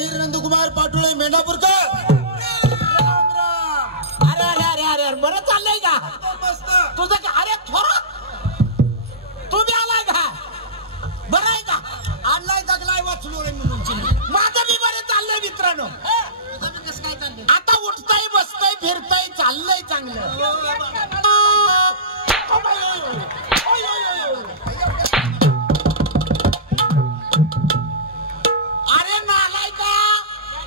अहिर नंदकुमार पाटोळे मेंढापूरकर. अरे अरे अरे अरे बरं चाललंय का तुझं? अरे थोरात तू बी आलाय का? बरं आहे का? आणलाय दगलाय वाचलो रे म्हणून. माझं बी बरं चाललंय मित्रांनो. कसं काय चाललंय? आता उठताय बसताय फिरताय चाललंय चांगलं. अरे नालाय का?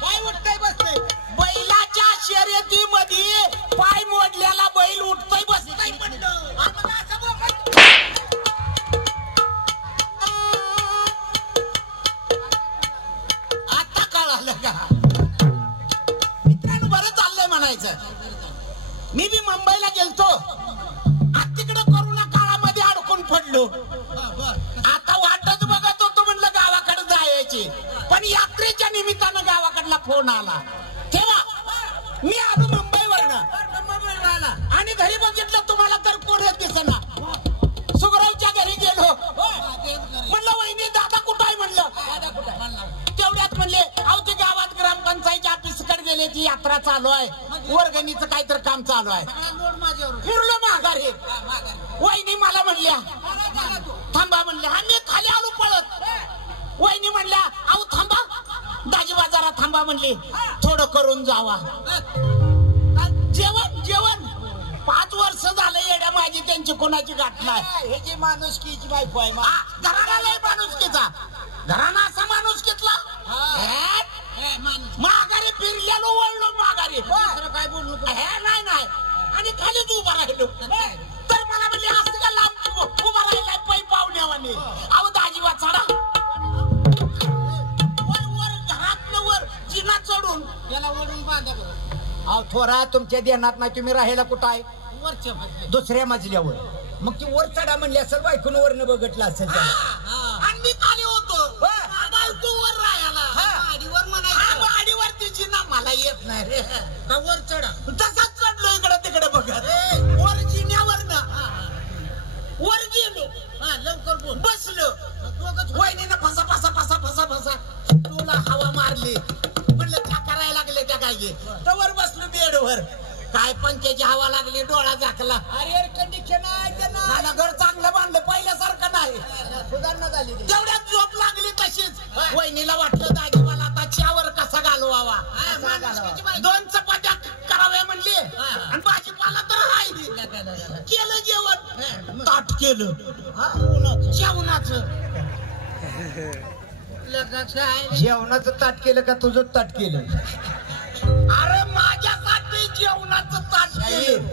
काय उठताय बसतंय? बैलाच्या शर्यतीमध्ये पाय मोडल्याला बैल उठताय बसताय म्हणलं. आता कळालं का? मित्रांनो बरं चाललंय म्हणायचं. मी बी मुंबईला गेलतो. आज तिकडे कोरोना काळामध्ये अडकून पडलो. आता वाटच बघत होतो म्हणलं गावाकडे जायची. पण यात्रेच्या निमित्तानं गावाकडला फोन आला. तेव्हा मी आलो मुंबईवरनं आणि घरी बघितलं तुम्हाला तर कोणच दिसेना. सुगरावच्या घरी गेलो. म्हणलं वहिनी दादा कुठं आहे म्हणलं. तेवढ्यात म्हणले अहो ते गावात ग्रामपंचायतच्या ऑफिसकडे गेले ती यात्रा चालू आहे. वर्गणीचं काहीतरी काम चालू आहे. फिरलो माघारी. वहिनी मला म्हणल्या थांबा म्हणल्या. आम्ही खाली आलो पळत. वहिनी म्हणल्या अहो थांबा दाजी बाजारात थांबा म्हणली. थोडं करून जावा. जेवण जेवण 5 वर्ष झालं येड्या माझी त्यांची कोणाची गाठ नाही. हे जी माणुसकीची बायको आहे घराला लय माणुसकीचा. घराना असा माणूस घेतला. माघारी फिरलेलो वळलो माघारी. काय बोलू नाही नाही आणि खालीच उभा राहिलो. तर मला म्हणले असं का लांब उभा राहिलाय पै पाहुण्यावाने. अहो दाजी वाचाडा वर घरात वर जिना चढून याला वडून बांधा. अहो थोरा तुमच्या ध्यानात नाही. तुम्ही राहायला कुठं आहे? वरच्या दुसऱ्या मजल्यावर. मग ती वर चढा म्हणली असेल. बायकून वरनं बघितलं असेल आणि मी खाली होतो. तू वर राहायला गाडीवर म्हणायचं. गाडीवर तिची ना मला येत नाही रे. वर चढा. तसाच चढलो इकडे तिकडे बघत. वर जिन्यावरनं वर गेलो. लवकर बोल. बसलो. वहिनीनं फसा फसा फसा फसा फसा तुला हवा मारली. म्हणलं त्या करायला लागले त्या काय तवर बसलो बेडवर. काय पंख्याची हवा लागली. डोळा झाकला. अरे एअर कंडिशन आहे मला घर चांगलं बांधलं पहिल्यासारखं नाही. सुधारणा झाली. तेवढ्यात झोप लागली तशीच. वहिनीला वाटलं दाजीबाला आता चहावर कसा घालवावा. 2 चपात्या कराव्या म्हणली आणि भाजीपाला तर राहिली. केलं जेवण. ताट केलं जेवणाचं. जेवणाचं ताट केलं का तुझं ताट केलं? अरे माझ्यासाठी जेवणाचं ताट केलं.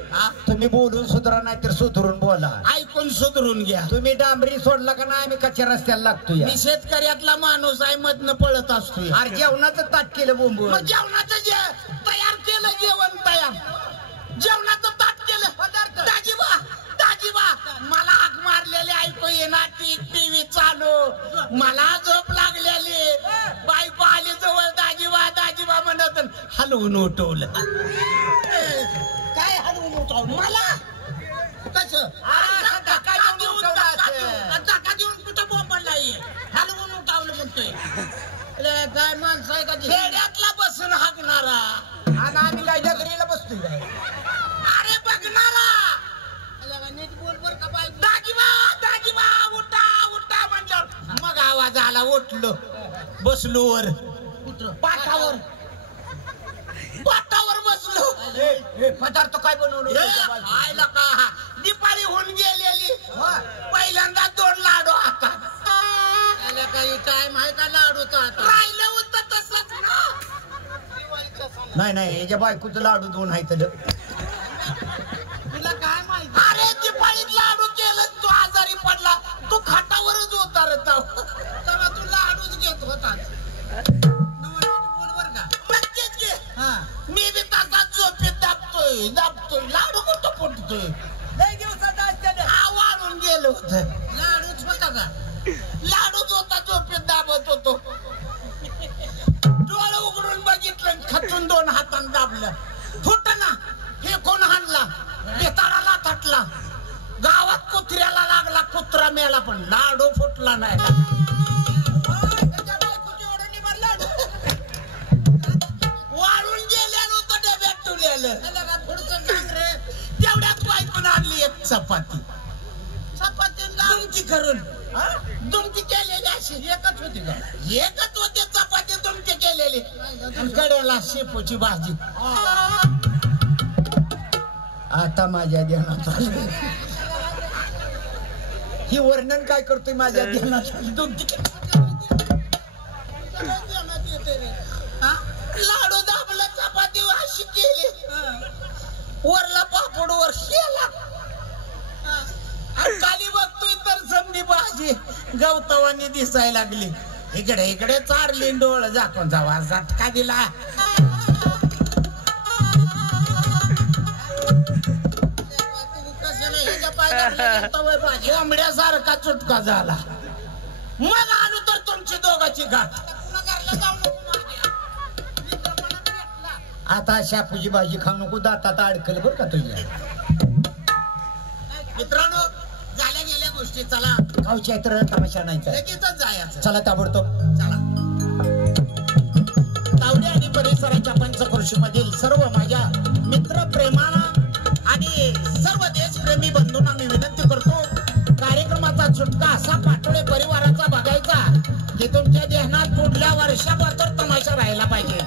तुम्ही बोलून सुधरा नाही तर सुधरून बोला. ऐकून सुधरून घ्या. तुम्ही डांबरी सोडला का नाही? आम्ही कच्च्या रस्त्याला लागतोय. मी शेतकऱ्यातला माणूस आहे. मधनं पळत असतोय. अरे जेवणाचं ताट केलं बोंब. मग जेवणाचं तयार केलं. जेवण तयार. जेवणाचं ताट केलं. दाजीबा दाजीबा मला हाक मारलेले ऐकू येणार. टीव्ही चालू. मला झोप लागलेली. बायको आली जवळ. दाजीबा दाजीबा म्हणत हलवून उठवलं. काय हलवून उठवलं? मला कसं धक्का देऊन कुठं बोंबला हलवून उठावलं म्हणतोय. काय माणसं आहे का? खेड्यातला बसून हाकणारा आणि आम्ही काय जगरीला बसतोय. अरे बघणारा. नीट बोल बर का बाई. दाजीबा दाजीबा उठा उठा म्हणल्यावर मग आवाज आला. उठलो. बसलो वर पाटावर. पाटावर बसलो. पदार्थ काय बनवलं? आयला का दिपाळी होऊन गेलेली. पहिल्यांदा 2 लाडू हातात. त्याला काही टाइम आहे का लाडूचा? राहिलं होतं तसंच ना. नाही नाही याच्या बायकोचं लाडू 2 आहे. तुला काय माहिती? अरे दिपाळीत लाडू केलं. तू आजारी पडला. तू खाटावरच होता रे. तेव्हा तू लाडूच घेत होता. मी बी तसाच झोपेत दाबतोय लाडू कुठं पडतोय. लय दिवसात असते. हा वाढून गेलो होतं. लाडूच होता का? लाडूच होता. झोपेत दाबत होतो. डोळे उघडून बघितलं. खचून 2 हातानं दाबलं. फुटना. हे कोण हाणला? बेताळाला थटला. गावात कुत्र्याला लागला. कुत्रा मेला पण लाडू फुटला नाही. चपाती तुमची करून दुमती केलेली अशी एकच होती का एकच होते चपाती दुमती केलेली आणि कडेला शेपूची भाजी. आता माझ्या ध्यानात आलं. ही वर्णन काय करतोय माझ्या ध्यानात आलं. दुमती लाडू दाबला चपाती अशी केली वरला पापड वर केला खाली बघतोय तर समधी भाजी गवतवानी दिसायला लागली. इकडे इकडे चारली डोळ झाकून जावा झटका दिला. कोंबड्यासारखा चुटका झाला. मग आलो तर तुमची दोघांची गाठ. आता शापूची भाजी खाऊ नको दातात अडकल बर का तुझ्या. मित्रांनो झाल्या गेल्या गोष्टी चला गावच्या इतर तमाशा नाही लगेचच जायचं. चला ताबडतोब चला. तावडे आणि परिसराच्या पंचकृषी मधील सर्व माझ्या मित्र प्रेमाना आणि सर्व देशप्रेमी बंधूंना मी विनंती करतो कार्यक्रमाचा चुटका असा पाटोळे परिवाराचा बघायचा की तुमच्या ध्यानात पुढल्या वर्षाभर तमाशा राहायला पाहिजे.